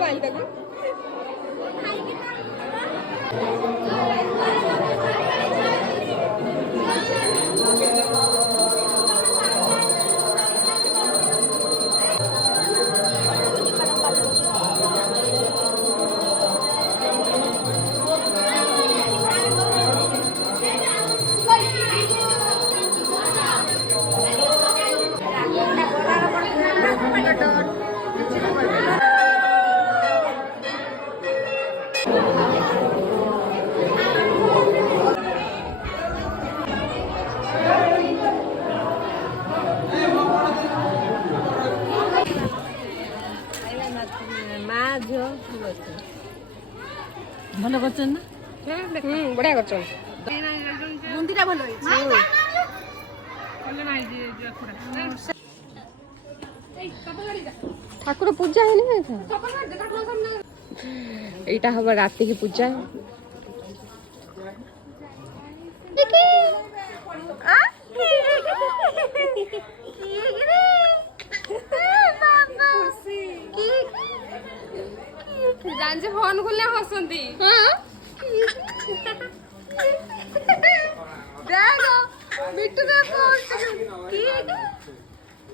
बाल तक ଭଲ କରୁଛନ୍ତି ନା? ବଢିଆ କରୁଛ। ବୁନ୍ଦିଟା ଭଲ ହେଇଛି। ଠାକୁର ପୂଜା ହେଇନି ଏଇଟା ହବ ରାତିକି ପୂଜା। ଜାଣିଛି ଫୋନ କଲେ ହସନ୍ତି। ଦେଖ ବିଟୁ ଦେଖ